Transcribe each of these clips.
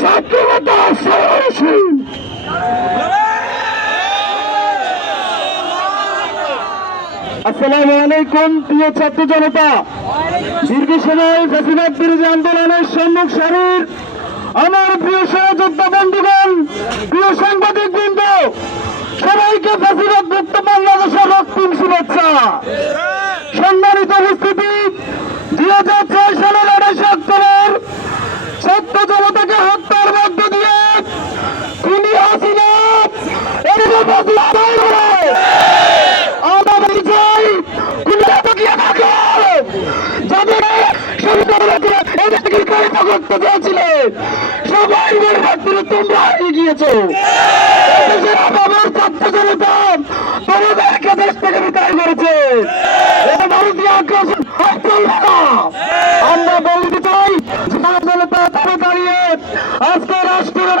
ছাত্র আসসালামু আলাইকুম ছাত্র জনতা। দীর্ঘ সময় ফেসিবাদ বিরোধী আন্দোলনের সম্মুখ সারির আমার প্রিয় সহযোদ্ধা বন্ধুগণ, প্রিয় সাংবাদিক বৃন্দ, সবাইকে ফাঁসিরত মুক্ত বাংলাদেশের রক্তিম শুভেচ্ছা। সম্মানিত উপস্থিতি, দুই হাজার ছয় সালের আড়াইশে অক্টোবর, সত্য জনতাকে হত্যার মধ্য দিয়ে তিনি হাসিনা এরকম হাসিনা দায় করে আমরা বলি চাই কুমিরা তাকিয়ে থাকো যাদের সরকারকে এদেরকে কারিতা করতে চেয়েছিলে সবাই বরবাদ করে তোমরা হারিয়ে গিয়েছো এদেশের আবার ছাত্র জনতা তোমাদেরকে দেশ থেকে বিদায় করেছে। আমরা বলতে চাই জনতা আজকে রাষ্ট্রের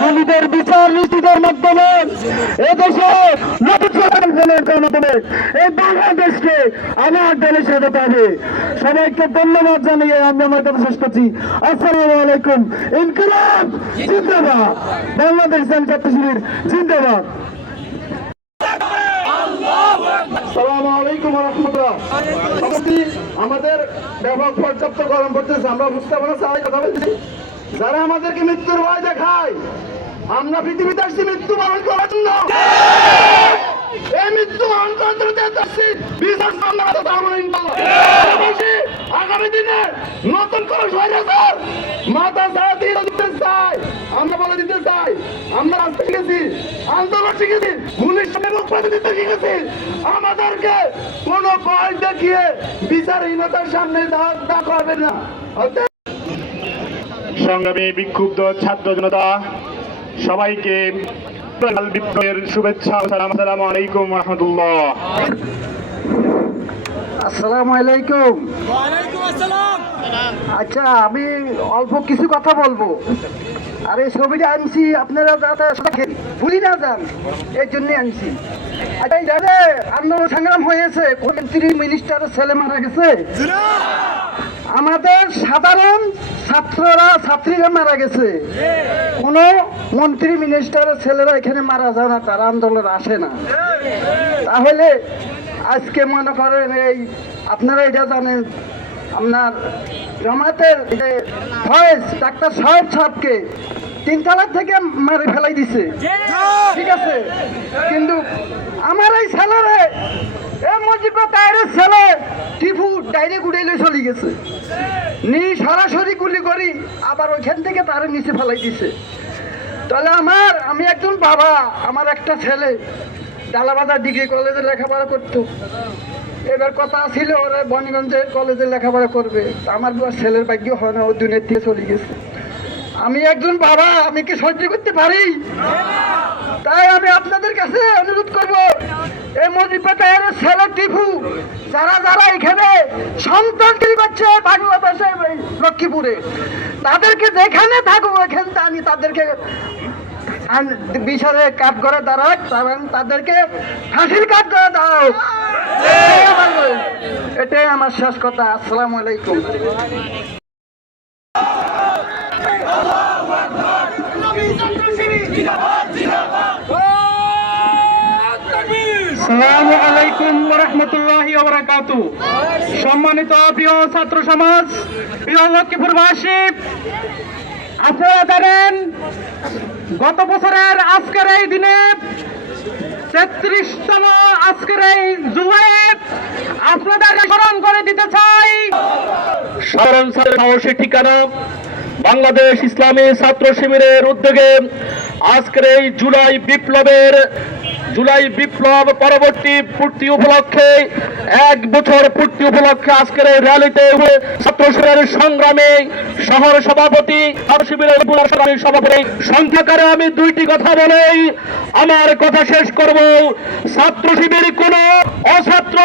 খুনিদের বিচার নিশ্চিতের মাধ্যমে এদেশে মাধ্যমে এই বাংলাদেশকে আমার দলে সাজাতে হবে। সবাইকে ধন্যবাদ জানিয়ে আমি শেষ করছি। আলাইকুম। ইনকলাব! জিন্দাবাদ! বাংলাদেশ শিবির জিন্দাবাদ। আমাদের ব্যাপক গরম আমরা বুঝতে যারা আমাদেরকে মৃত্যুর ভয় দেখায় আমরা পৃথিবীতে আসছি মৃত্যু পালন করার জন্য। এই মৃত্যু পালন করার জন্য আসছি, বিশ্বাস আগামী দিনে নতুন করে স্বৈরাচার মাথা ছাড়া দিয়ে দিতে চাই। আমরা বলে দিতে চাই, আমরা আসতে শিখেছি, আন্দোলন শিখেছি পুলিশ মুখ দিতে শিখেছি। আমাদেরকে কোন ভয় দেখিয়ে বিচারহীনতার সামনে দাঁড় দাঁড় করবে না সংগ্রামী বিক্ষুব্ধ ছাত্র জনতা সবাইকে বিপ্লবের শুভেচ্ছা আসসালামু আলাইকুম রহমতুল্লাহ আসসালামু আলাইকুম। আচ্ছা আমি অল্প কিছু কথা বলব। আর এই ছবিটা আনছি আপনারা যাতে ভুলি না যান এই জন্যই আনছি। আচ্ছা জানে আন্দোলন সংগ্রাম হয়েছে মন্ত্রী মিনিস্টারের ছেলে মারা গেছে। আমাদের সাধারণ ছাত্ররা ছাত্রীরা মারা গেছে। কোনো মন্ত্রী মিনিস্টারের ছেলেরা এখানে মারা যায় না, তারা আন্দোলন আসে না। তাহলে আজকে মনে করেন এই, আপনারা এটা জানেন, আপনার জামাতের ফয়েজ, ডাক্তার সাহেব সাহেবকে তিনতলার থেকে মারে ফেলাই দিছে। ঠিক আছে? কিন্তু আমার এই ছেলেরে, এ মজিব তাইরের ছেলে টিফু ডাইরেক্ট উড়াইলে চলে গেছে। নি সরাসরি গুলি করি, আবার ওইখান থেকে তারে নিচে ফেলাই দিছে। তাহলে আমার, আমি একজন বাবা, আমার একটা ছেলে। ডালাবাজার ডিগ্রি কলেজে লেখাপড়া করতো। এবার কথা ছিল, ওরা বনগঞ্জের কলেজে লেখাপড়া করবে। আমার ছেলের ভাগ্য হয় না, ও দুনিয়ার থেকে চলে গেছে। আমি একজন বাবা, আমি কি সহ্য করতে পারি? তাই আমি আপনাদের কাছে অনুরোধ করব, এই মজিপাতায়ের ছেলে টিপু, যারা যারা এখানে সন্ত্রাসগিরি করছে বাংলাদেশে লক্ষ্মীপুরে তাদেরকে যেখানে থাকব ওইখানে আমি তাদেরকে বিষয়ে কাপ করে দাঁড়াক তাদেরকে ফাঁসির কাপ করে দাও। এটাই আমার শেষ কথা। আসসালামু আলাইকুম। আসসালামু আলাইকুম রহমতুল্লাহি ওবরাকাতু সম্মানিত প্রিয় ছাত্র সমাজ, প্রিয় লক্ষ্মীপুরবাসী, আপনারা জানেন, গত বছরের আজকের এই দিনে তেত্রিশতম আজকের এই জুলাইয়ে আপনাদেরকে স্মরণ করে দিতে চাই। স্মরণ সাহসী ঠিকানা, বাংলাদেশ ইসলামী ছাত্র শিবিরের উদ্যোগে আজকের এই জুলাই বিপ্লবের জুলাই বিপ্লব পরবর্তী পূর্তি উপলক্ষে, এক বছর পূর্তি উপলক্ষে আজকের এই র্যালিতে ছাত্র শিবিরের সংগ্রামে শহর সভাপতি শিবিরের সভাপতি সংখ্যাকারে আমি দুইটি কথা বলেই আমার কথা শেষ করব। ছাত্র শিবির কোন অছাত্র,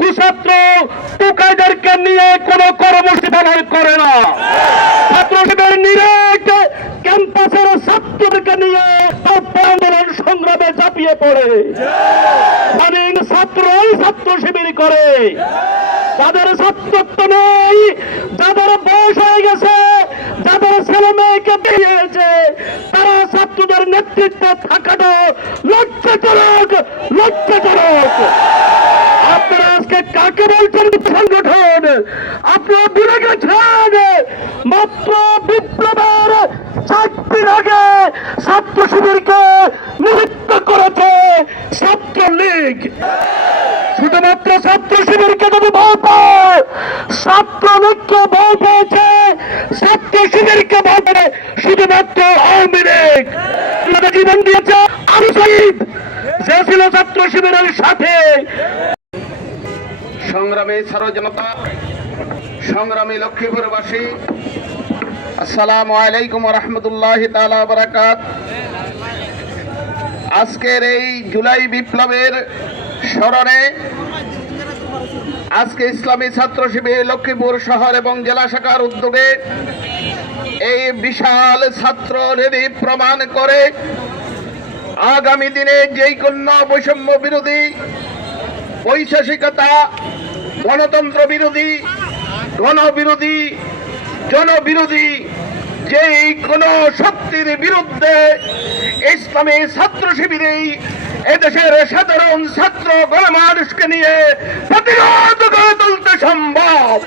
কুছাত্র টুকাইদেরকে নিয়ে কোনো কর্মসূচি পালন করে না। ছাত্র শিবির নিরেট ক্যাম্পাসের ছাত্রদেরকে নিয়ে আন্দোলন সংগ্রামে চাপিয়ে পড়ে। অনেক ছাত্রই ছাত্র শিবির করে। যাদের ছাত্রত্ব নেই, যাদের বয়স হয়ে গেছে, যাদের ছেলে মেয়েকে বেরিয়েছে তারা ছাত্রদের নেতৃত্বে থাকাটা লজ্জাজনক লজ্জাজনক। আপনারা আজকে কাকে বলছেন সংগঠন? আপনারা ভুলে গেছেন? মাত্র বিপ্লবের দিন আগে ছাত্র শিবিরকে নিযুক্ত করেছে ছাত্র লীগ। শুধুমাত্র ছাত্র শিবিরকে যদি ভয় পায়, ছাত্র লীগকে ভয় পেয়েছে, ছাত্র শিবিরকে ভয় পেয়ে শুধুমাত্র আওয়ামী লীগ। জীবন দিয়েছে আমি শহীদ যে ছিল ছাত্র শিবিরের সাথে। সংগ্রামী ছাত্র জনতা সংগ্রামী লক্ষ্মীপুরবাসী আসসালামু আলাইকুম রহমতুল্লাহ তালা আজকের এই জুলাই বিপ্লবের স্মরণে আজকে ইসলামী ছাত্র শিবির লক্ষ্মীপুর শহর এবং জেলা শাখার উদ্যোগে এই বিশাল ছাত্র রেলি প্রমাণ করে আগামী দিনে যেই কন্যা বৈষম্য বিরোধী বৈশাসিকতা গণতন্ত্র বিরোধী, গণবিরোধী, জনবিরোধী যেই কোন শক্তির বিরুদ্ধে ইসলামী ছাত্র শিবিরেই এদেশের সাধারণ ছাত্র গণমানুষকে নিয়ে প্রতিরোধ গড়ে তুলতে সম্ভব।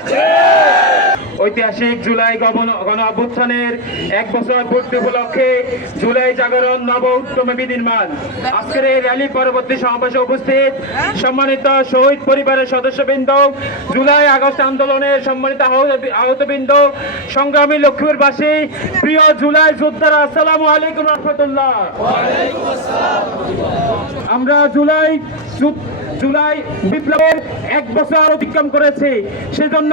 ঐতিহাসিক জুলাই গণ- অভ্যুত্থানের এক বছর পূর্তি উপলক্ষে জুলাই জাগরণ নব উত্তম বিনির্মাণ। আজকের এই র্যালি পরবর্তী সমাবেশে উপস্থিত সম্মানিত শহীদ পরিবারের সদস্যবৃন্দ, জুলাই আগস্ট আন্দোলনের সম্মানিত আহত- আহতবৃন্দ, সংগ্রামী লক্ষ্মীপুরবাসী প্রিয় জুলাই যোদ্ধারা, আসসালামু আলাইকুম রহমতুল্লাহ। আমরা জুলাই জুলাই বিপ্লবের এক বছর অতিক্রম করেছি। সেজন্য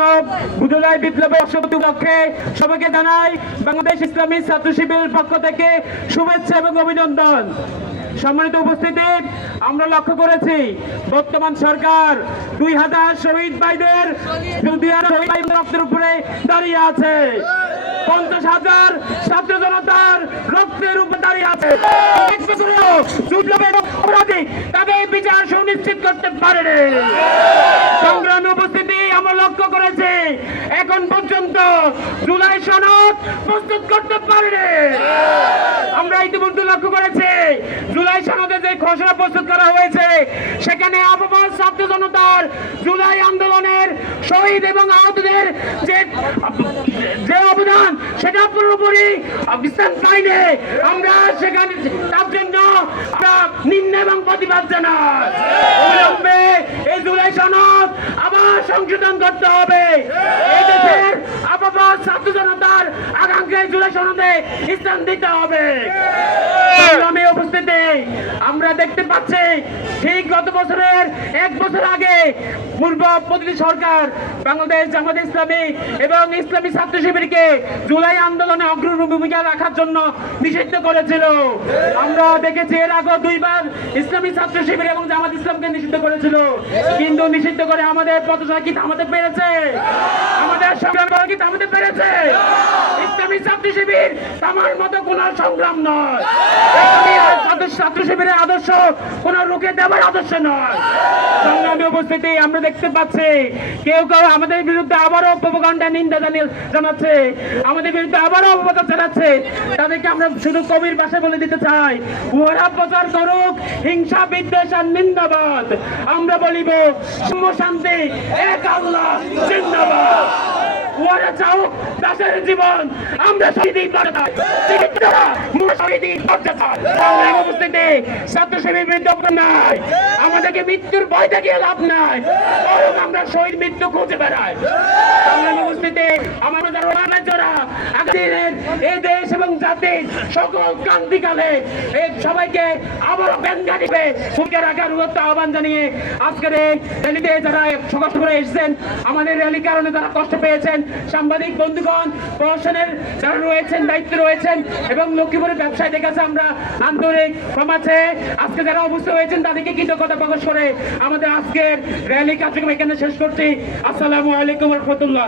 জুলাই বিপ্লবের অশ্বতী উপলক্ষে সবাইকে জানাই বাংলাদেশ ইসলামী ছাত্র শিবিরের পক্ষ থেকে শুভেচ্ছা এবং অভিনন্দন। সম্মানিত উপস্থিতি, আমরা লক্ষ্য করেছি, বর্তমান সরকার দুই হাজার শহীদ ভাইদের রক্তের উপরে দাঁড়িয়ে আছে। পঞ্চাশ হাজার ছাত্র জনতার রক্তের উপর দাঁড়িয়ে আছে। অপরাধী তাদের বিচার সুনিশ্চিত করতে পারেনি। সংগ্রামী উপস্থিতি আমরা লক্ষ্য করেছি। এখন পর্যন্ত জুলাই সনদ প্রস্তুত করতে পারেনি। আমরা ইতিমধ্যে লক্ষ্য করেছি, জুলাই সনদে যে খসড়া প্রস্তুত করা হয়েছে, সেখানে আবহাওয়া ছাত্র জনতার জুলাই আন্দোলনের শহীদ এবং আহতদের যে যে অবদান, সেটা পুরোপুরি বিশ্বাস পাইনি আমরা সেখানে, তার জন্য আমরা এবং প্রতিবাদ জানাই। এই জুলাই সনদ আবার সংশোধন করতে হবে। এদেশের আপাতত ছাত্র জনতার আমরা দেখতে পাচ্ছি ঠিক গত বছরের এক বছর আগে পূর্ব প্রতিনিধি সরকার বাংলাদেশ জামাত ইসলামী এবং ইসলামী ছাত্র শিবিরকে জুলাই আন্দোলনে অগ্রণী ভূমিকা রাখার জন্য নিষিদ্ধ করেছিল। আমরা দেখেছি এর আগে দুইবার ইসলামী ছাত্র শিবির এবং জামাত ইসলামকে নিষিদ্ধ করেছিল। কিন্তু নিষিদ্ধ করে আমাদের পথচলা কি থামাতে পেরেছে? আমাদের সংগ্রাম কি থামাতে পেরেছে? ইসলামী ছাত্র শিবির আমার মতো কোন সংগ্রাম নয়। ছাত্র শিবিরের আদর্শ, কোন রুখে দেওয়ার আদর্শ নয়। সংগ্রামী উপস্থিতি আমরা দেখতে পাচ্ছি। কেউ কেউ আমাদের বিরুদ্ধে আবারও প্রোপাগান্ডা নিন্দা জানাচ্ছে। আমাদের বিরুদ্ধে আবারও অপপ্রচার চালাচ্ছে। তাদেরকে আমরা শুধু কবির ভাষায় বলে দিতে চাই। ওরা প্রচার করুক, হিংসা, বিদ্বেষ আর নিন্দাবাদ। আমরা বলিব শান্তি, এক আল্লাহ, জিন্দাবাদ। ওরা চাও দেশের জীবন। আমরা শহীদ করতে আমাদেরকে মৃত্যুর ভয় লাভ নাই। বরং আমরা শহীদ মৃত্যু খুঁজে বেড়াই। উপস্থিতি এই দেশ এবং জাতির সকল ক্রান্তিকালে সবাইকে আবার ব্যাঙ্গা দিবে। ভূমিকা রাখার আহ্বান জানিয়ে আজকের এই র্যালিতে যারা করে এসেছেন, আমাদের র্যালির কারণে যারা কষ্ট পেয়েছেন, সাংবাদিক বন্ধুগণ, প্রশাসনের যারা রয়েছেন, দায়িত্ব রয়েছেন এবং লক্ষ্মীপুরের ব্যবসায় দেখেছে আমরা আন্তরিক সমাজে। আজকে যারা অবস্থা হয়েছেন, তাদেরকে কৃতজ্ঞতা প্রকাশ করে আমাদের আজকের র্যালি কার্যক্রম এখানে শেষ করছি। আসসালামু আলাইকুম রহমতুল্লাহ।